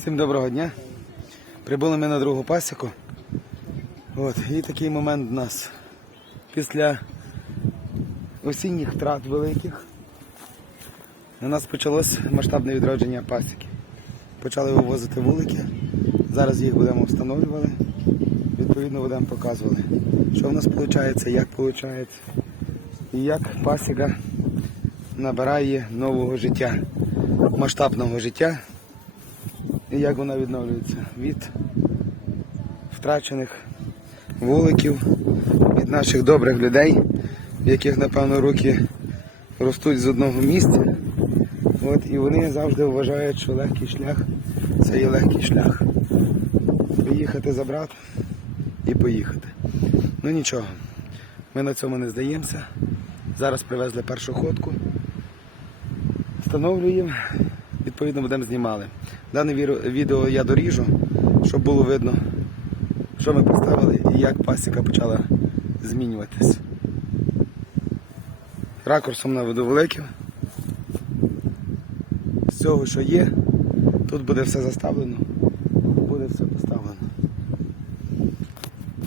Всім доброго дня. Прибули ми на другу пасіку. От, і такий момент в нас. Після осінніх втрат великих у нас почалось масштабне відродження пасіки. Почали вивозити вулики. Зараз їх будемо встановлювати. Відповідно будемо показувати, що в нас виходить, як виходить. І як пасіка набирає нового життя, масштабного життя. І як вона відновлюється від втрачених вуликів, від наших добрих людей, в яких, напевно, руки ростуть з одного місця. От, і вони завжди вважають, що легкий шлях це є легкий шлях. Поїхати забрати і поїхати. Ну нічого, ми на цьому не здаємося. Зараз привезли першу ходку. Встановлюємо, відповідно будемо знімали. Дане відео я доріжу, щоб було видно, що ми поставили і як пасіка почала змінюватись. Ракурсом наведу великим. З цього, що є, тут буде все заставлено, буде все поставлено.